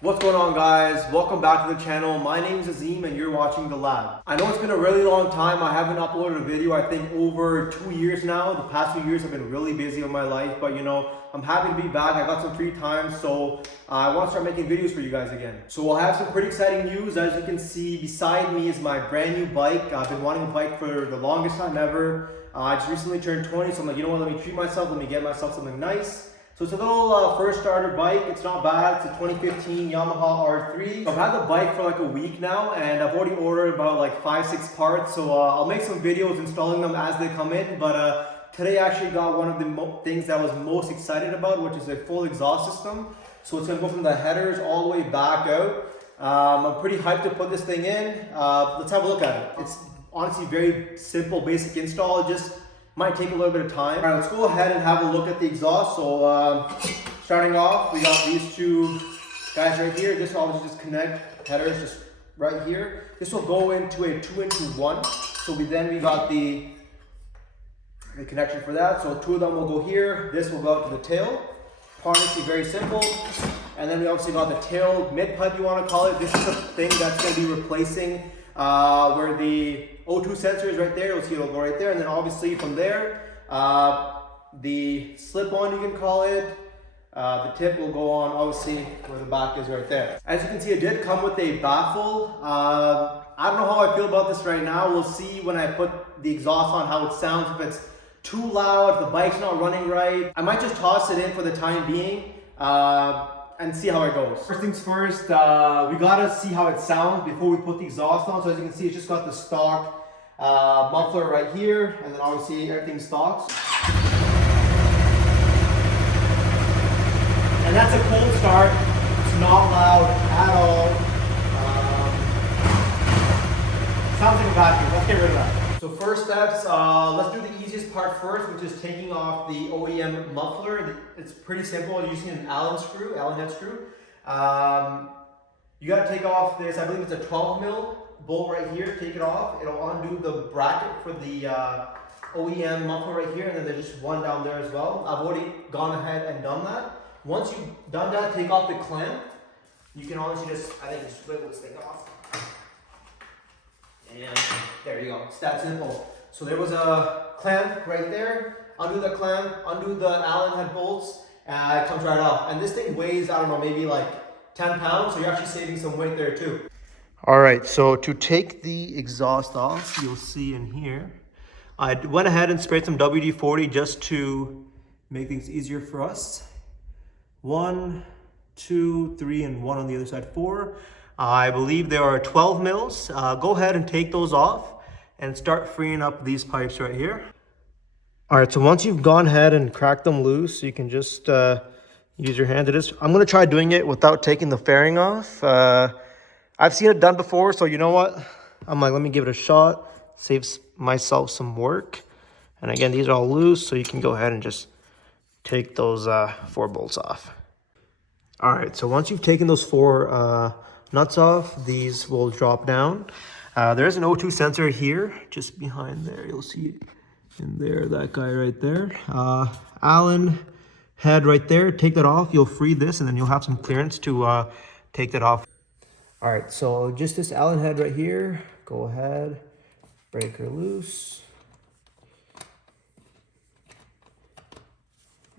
What's going on, guys? Welcome back to the channel. My name is Azim and you're watching The Lab. I know it's been a really long time. I haven't uploaded a video, I think over 2 years now. The past few years have been really busy in my life, but I'm happy to be back. I got some free time, so I want to start making videos for you guys again. So we'll have some pretty exciting news. As you can see, beside me is my brand new bike. I've been wanting a bike for the longest time ever. I just recently turned 20, so I'm like, you know what, let me treat myself, let me get myself something nice. So it's a little first starter bike. It's not bad. It's a 2015 Yamaha R3. So I've had the bike for like a week now, and I've already ordered about like 5-6 parts. So I'll make some videos installing them as they come in. But today I actually got one of the things that I was most excited about, which is a full exhaust system. So it's gonna go from the headers all the way back out. I'm pretty hyped to put this thing in. Let's have a look at it. It's honestly very simple, basic install. It just might take a little bit of time. All right, let's go ahead and have a look at the exhaust. So starting off, we got these two guys right here. This will obviously just connect headers just right here. This will go into a 2-into-1. So we got the connection for that. So two of them will go here. This will go out to the tail. Honestly, very simple. And then we obviously got the tail mid pipe, you want to call it. This is the thing that's going to be replacing where the O2 sensor is right there. You'll see it'll go right there. And then obviously from there, the slip-on, you can call it, the tip will go on obviously where the back is right there. As you can see, it did come with a baffle. I don't know how I feel about this right now. We'll see when I put the exhaust on how it sounds. If it's too loud, if the bike's not running right, I might just toss it in for the time being and see how it goes. First things first, we gotta see how it sounds before we put the exhaust on. So as you can see, it's just got the stock muffler right here, and then obviously everything's stock. And that's a cold start. It's not loud at all. Sounds like a vacuum. Let's get rid of that. So first steps, let's do the easiest part first, which is taking off the OEM muffler. It's pretty simple, using an Allen head screw. You gotta take off this, I believe it's a 12 mil bolt right here. Take it off. It'll undo the bracket for the OEM muffler right here, and then there's just one down there as well. I've already gone ahead and done that. Once you've done that, take off the clamp. You can honestly just wiggle this thing off. And there you go, it's that simple. So there was a clamp right there. Undo the clamp, undo the Allen head bolts, and it comes right off. And this thing weighs, I don't know, maybe like 10 pounds, so you're actually saving some weight there too. All right, so to take the exhaust off, you'll see in here, I went ahead and sprayed some WD-40 just to make things easier for us. 1, 2, 3, and 1 on the other side, 4. I believe there are 12 mils. Go ahead and take those off and start freeing up these pipes right here. All right, so once you've gone ahead and cracked them loose, you can just use your hand to this. I'm gonna try doing it without taking the fairing off. I've seen it done before, so you know what? I'm like, let me give it a shot, saves myself some work. And again, these are all loose, so you can go ahead and just take those 4 bolts off. All right, so once you've taken those 4 nuts off, these will drop down. There's an O2 sensor here, just behind there. You'll see it in there, that guy right there. Allen head right there. Take that off. You'll free this, and then you'll have some clearance to take that off. All right, so just this Allen head right here. Go ahead, break her loose.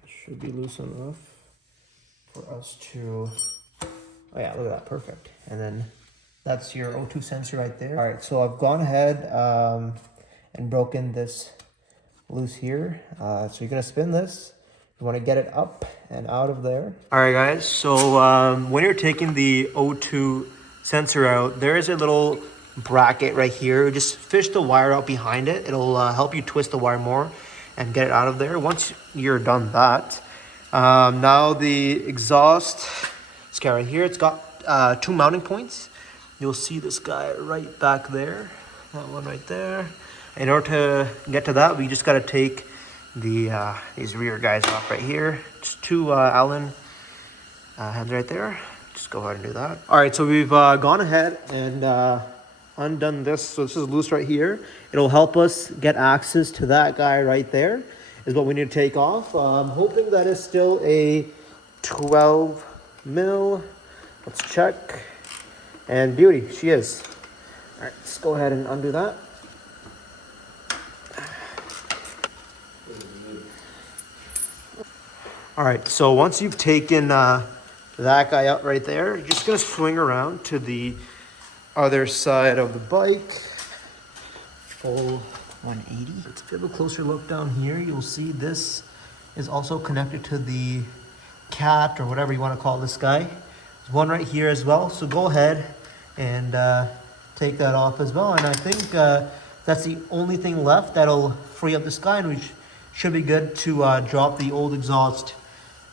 Should be loose enough for us to. Oh yeah, look at that, perfect. And then that's your O2 sensor right there. All right, so I've gone ahead and broken this loose here. So you're gonna spin this. You wanna get it up and out of there. All right, guys, so when you're taking the O2 sensor out, there is a little bracket right here. Just fish the wire out behind it. It'll help you twist the wire more and get it out of there. Once you're done that, now the exhaust, this guy right here, it's got 2 mounting points. You'll see this guy right back there, that one right there. In order to get to that, we just got to take the these rear guys off right here. Just 2 Allen heads right there. Just go ahead and do that. All right, so we've gone ahead and undone this. So this is loose right here. It'll help us get access to that guy right there, is what we need to take off. I'm hoping that is still a 12 mil Let's check. And beauty, she is. All right, let's go ahead and undo that. All right, so once you've taken that guy out right there, you're just gonna swing around to the other side of the bike. Full 180. Let's give a closer look down here. You'll see this is also connected to the cat, or whatever you want to call this guy. There's one right here as well. So go ahead and take that off as well. And I think that's the only thing left that'll free up this guy, and we should be good to drop the old exhaust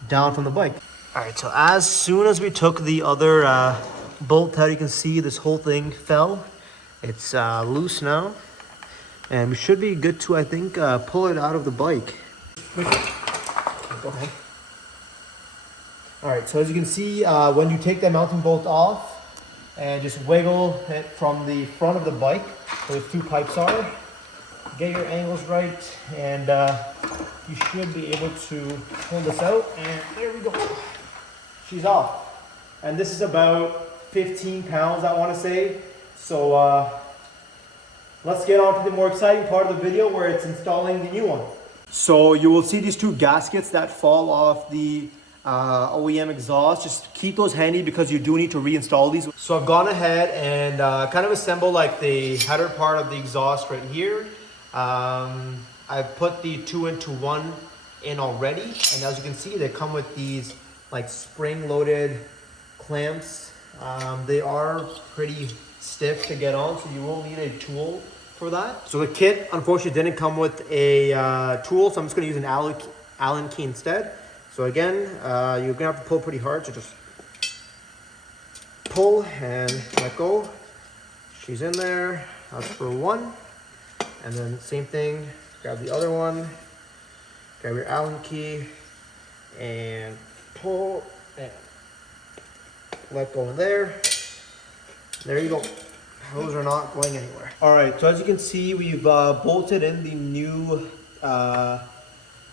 down from the bike. All right, so as soon as we took the other bolt out, you can see this whole thing fell. It's loose now, and we should be good to, I think, pull it out of the bike. Go ahead. All right, so as you can see, when you take that mounting bolt off and just wiggle it from the front of the bike, those two pipes are, get your angles right, and you should be able to pull this out, and there we go. She's off. And this is about 15 pounds, I want to say. So let's get on to the more exciting part of the video, where it's installing the new one. So you will see these two gaskets that fall off the OEM exhaust. Just keep those handy because you do need to reinstall these. So I've gone ahead and kind of assembled like the header part of the exhaust right here. I've put the 2-into-1 in already, and as you can see, they come with these like spring-loaded clamps. They are pretty stiff to get on, so you will need a tool for that. So the kit unfortunately didn't come with a tool, so I'm just going to use an Allen key instead. So again, you're gonna have to pull pretty hard, so just pull and let go. She's in there. That's for one. And then same thing, grab the other one, grab your Allen key, and pull and let go in there. There you go. Those are not going anywhere. All right, so as you can see, we've bolted in the new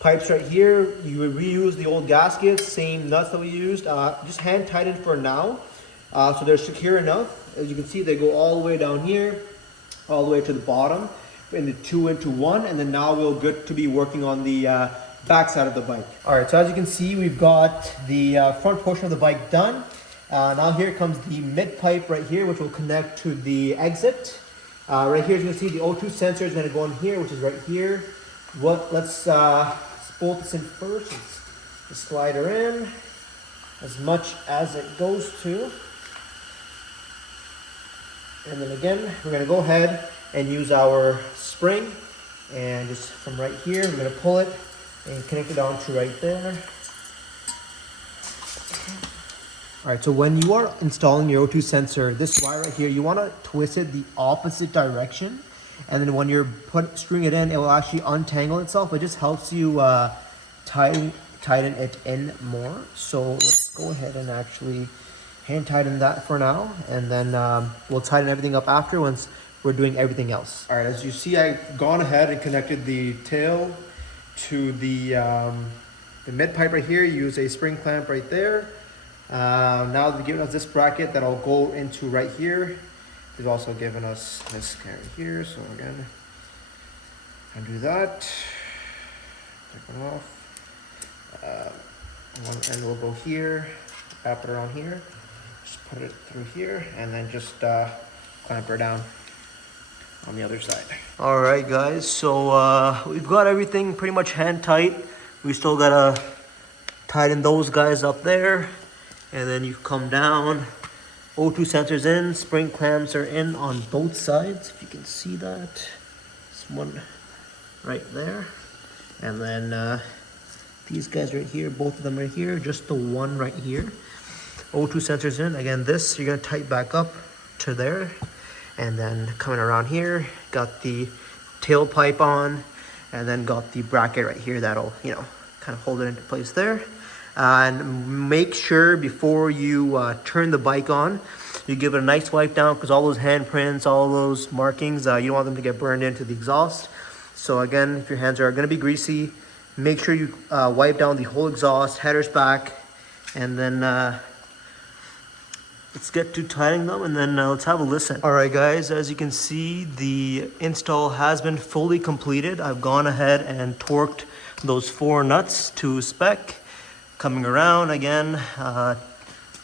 pipes right here. You would reuse the old gaskets, same nuts that we used. Just hand tighten for now, so they're secure enough. As you can see, they go all the way down here, all the way to the bottom in the 2-into-1, and then now we'll get to be working on the back side of the bike. All right, so as you can see, we've got the front portion of the bike done. Now here comes the mid pipe right here, which will connect to the exit. Right here, as you can see, the O2 sensor is going to go in here, which is right here. Let's bolt this in first. Let's just slide her in as much as it goes to. And then again, we're going to go ahead and use our spring, and just from right here, we're going to pull it and connect it onto right there. All right, so when you are installing your O2 sensor, this wire right here, you want to twist it the opposite direction. And then when you're screwing it in, it will actually untangle itself. It just helps you tighten it in more. So let's go ahead and actually hand tighten that for now. And then we'll tighten everything up after, once we're doing everything else. All right, as you see, I've gone ahead and connected the tail to the mid pipe right here. Use a spring clamp right there. Now they've given us this bracket that'll go into right here. They've also given us this guy right here. So again, undo that. Take it off. One end will go here. Wrap it around here. Just put it through here, and then just clamp her down on the other side. All right, guys. So we've got everything pretty much hand tight. We still gotta tighten those guys up there. And then you come down, O2 sensors in, spring clamps are in on both sides, if you can see that. This one right there. And then these guys right here, both of them right here, just the one right here. O2 sensors in. Again, this, you're gonna tighten back up to there. And then coming around here, got the tailpipe on, and then got the bracket right here that'll, you know, kind of hold it into place there. And make sure before you turn the bike on, you give it a nice wipe down, because all those handprints, all those markings, you don't want them to get burned into the exhaust. So again, if your hands are going to be greasy, make sure you wipe down the whole exhaust, headers back, and then let's get to tightening them and then let's have a listen. All right, guys, as you can see, the install has been fully completed. I've gone ahead and torqued those 4 nuts to spec. Coming around again,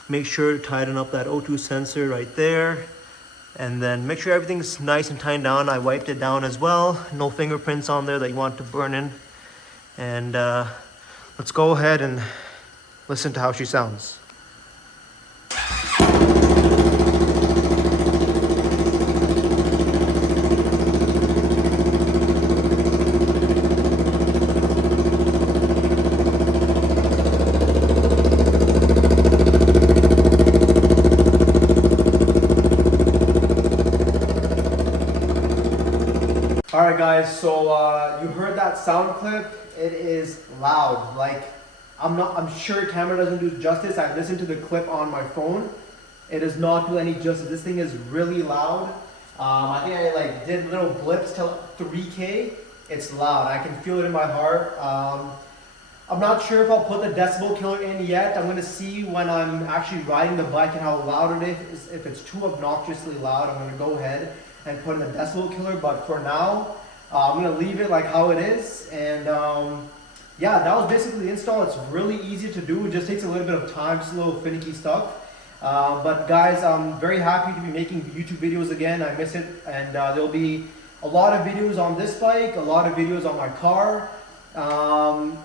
make sure to tighten up that O2 sensor right there. And then make sure everything's nice and tightened down. I wiped it down as well. No fingerprints on there that you want to burn in. And let's go ahead and listen to how she sounds. Alright guys, so you heard that sound clip. It is loud. Like, I'm sure camera doesn't do justice. I listened to the clip on my phone. It does not do any justice. This thing is really loud. I think I like did little blips till 3K. It's loud. I can feel it in my heart. I'm not sure if I'll put the decibel killer in yet. I'm gonna see when I'm actually riding the bike and how loud it is. If it's too obnoxiously loud, I'm gonna go ahead and put in the decibel killer. But for now, I'm gonna leave it like how it is. And yeah, that was basically the install. It's really easy to do. It just takes a little bit of time, just a little finicky stuff. But guys, I'm very happy to be making YouTube videos again. I miss it, and there'll be a lot of videos on this bike, a lot of videos on my car.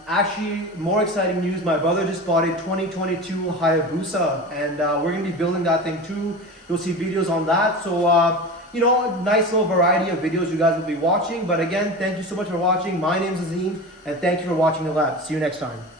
Actually, more exciting news, my brother just bought a 2022 Hayabusa, and we're going to be building that thing too. You'll see videos on that. So, you know, a nice little variety of videos you guys will be watching. But again, thank you so much for watching. My name is Azim, and thank you for watching the lab. See you next time.